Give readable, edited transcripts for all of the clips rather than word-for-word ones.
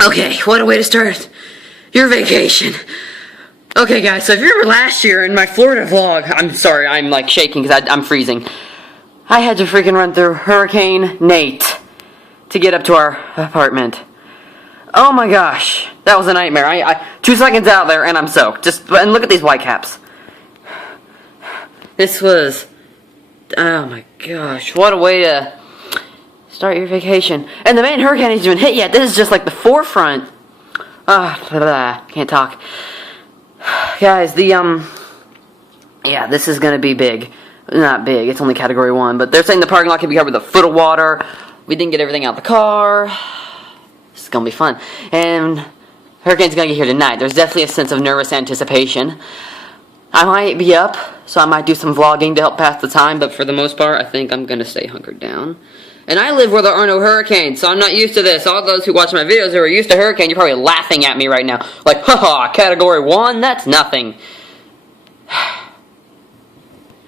Okay, what a way to start your vacation. Okay, guys, so if you remember last year in my Florida vlog, I'm sorry, I'm like shaking because I'm freezing. I had to freaking run through Hurricane Nate to get up to our apartment. Oh my gosh, that was a nightmare. I 2 seconds out there and I'm soaked. And look at these white caps. This was, oh my gosh, what a way to start your vacation. And the main hurricane hasn't even hit yet. This is just like the forefront. Can't talk. Guys, yeah, this is gonna be big. Not big, it's only category 1, but they're saying the parking lot can be covered with a foot of water. We didn't get everything out of the car. This is gonna be fun. And hurricane's gonna get here tonight. There's definitely a sense of nervous anticipation. I might be up, so I might do some vlogging to help pass the time, but for the most part, I think I'm gonna stay hunkered down. And I live where there are no hurricanes, so I'm not used to this. All those who watch my videos who are used to hurricane, you're probably laughing at me right now. Like, haha, category 1, that's nothing.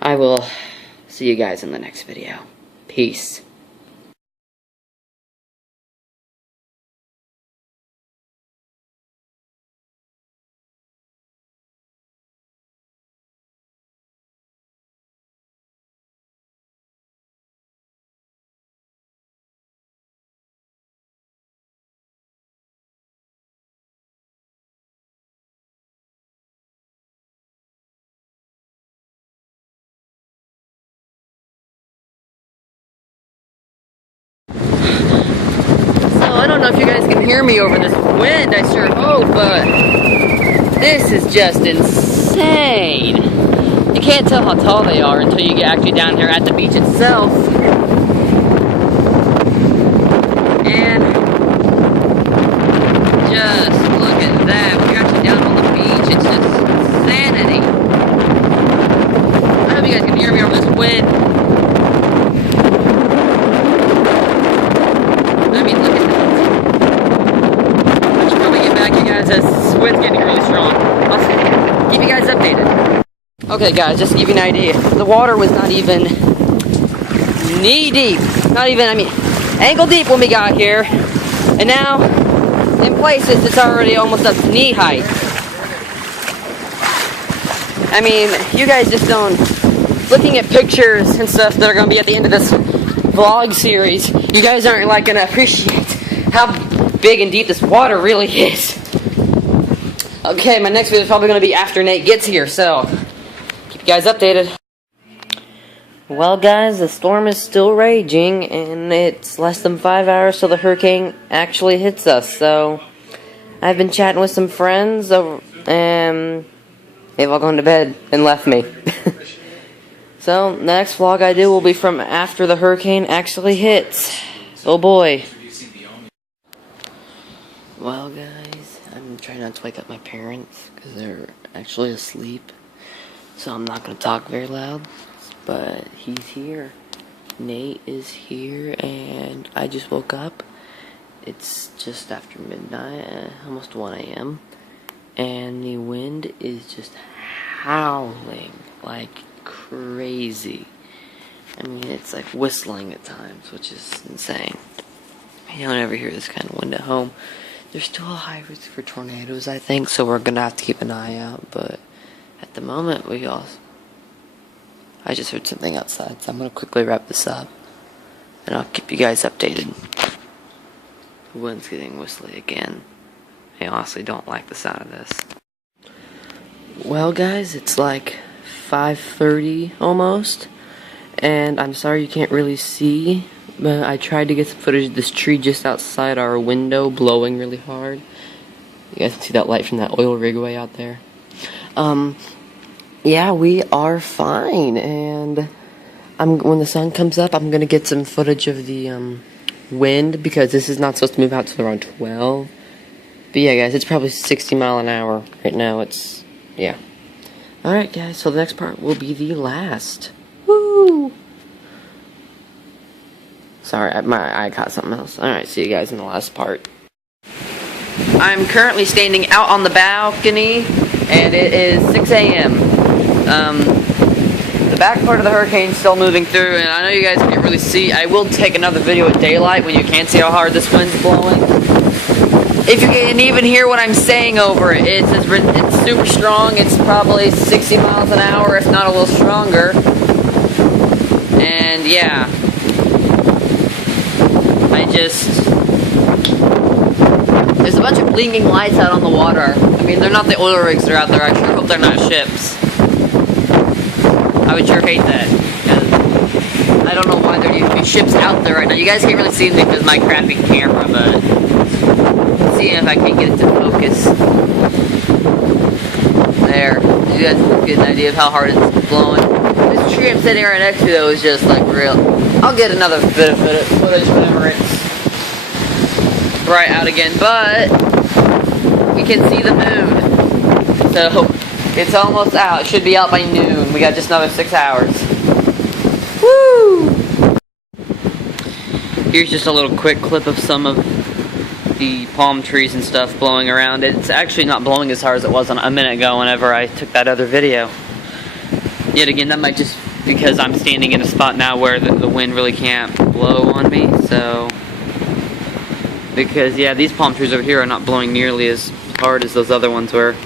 I will see you guys in the next video. Peace. I don't know if you guys can hear me over this wind, I sure hope, but this is just insane. You can't tell how tall they are until you get actually down here at the beach itself. And just look at that. We're actually down on the beach. It's just insanity. I hope you guys can hear me over this wind. This wind's getting really strong. I'll keep you guys updated. Okay guys, just to give you an idea, the water was not even knee deep. Not even, ankle deep when we got here. And now, in places, it's already almost up to knee height. You guys just don't, looking at pictures and stuff that are going to be at the end of this vlog series, you guys aren't like going to appreciate how big and deep this water really is. Okay, my next video is probably going to be after Nate gets here, so keep you guys updated. Well guys, the storm is still raging, and it's less than 5 hours till the hurricane actually hits us, so I've been chatting with some friends, and they've all gone to bed and left me. So, the next vlog I do will be from after the hurricane actually hits. Oh boy. Well guys, I'm trying not to wake up my parents because they're actually asleep, so I'm not going to talk very loud, but he's here. Nate is here, and I just woke up. It's just after midnight, almost 1 a.m., and the wind is just howling like crazy. It's like whistling at times, which is insane. You don't ever hear this kind of wind at home. There's still a high risk for tornadoes, I think, so we're going to have to keep an eye out, but at the moment, I just heard something outside, so I'm going to quickly wrap this up, and I'll keep you guys updated. The wind's getting whistly again. I honestly don't like the sound of this. Well, guys, it's like 5:30 almost, and I'm sorry you can't really see, but I tried to get some footage of this tree just outside our window blowing really hard. You guys can see that light from that oil rig way out there. Yeah, we are fine, and when the sun comes up, I'm gonna get some footage of the wind, because this is not supposed to move out till around 12. But yeah, guys, it's probably 60 miles an hour right now. Yeah. Alright, guys, so the next part will be the last. Woo! Sorry, I caught something else. Alright, see you guys in the last part. I'm currently standing out on the balcony, and it is 6 a.m. The back part of the hurricane is still moving through, and I know you guys can't really see. I will take another video at daylight when you can see how hard this wind's blowing. if you can even hear what I'm saying over it, it's super strong. It's probably 60 miles an hour, if not a little stronger. And yeah, there's a bunch of blinking lights out on the water. I mean, they're not the oil rigs that are out there. I sure hope they're not ships. I would sure hate that. I don't know why there need to be ships out there right now. You guys can't really see anything because of my crappy camera, but see if I can get it to focus. There. You guys can get an idea of how hard it's blowing. This tree I'm sitting right next to, though, is just like real. I'll get another bit of footage whenever it's bright out again, but we can see the moon. So it's almost out. It should be out by noon. We got just another 6 hours. Woo! Here's just a little quick clip of some of the palm trees and stuff blowing around. It's actually not blowing as hard as it was a minute ago whenever I took that other video. Yet again, that might just because I'm standing in a spot now where the wind really can't blow on me, so... Because, yeah, these palm trees over here are not blowing nearly as hard as those other ones were.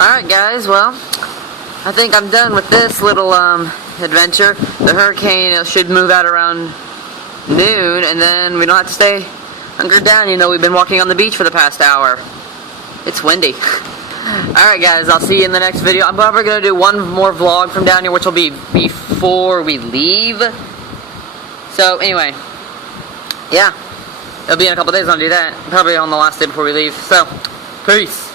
Alright guys, well, I think I'm done with this little adventure. The hurricane should move out around noon, and then we don't have to stay hunkered down. You know, we've been walking on the beach for the past hour. It's windy. Alright guys, I'll see you in the next video. I'm probably going to do one more vlog from down here, which will be before we leave. So, anyway, yeah, it'll be in a couple days I'll do that. Probably on the last day before we leave. So, peace.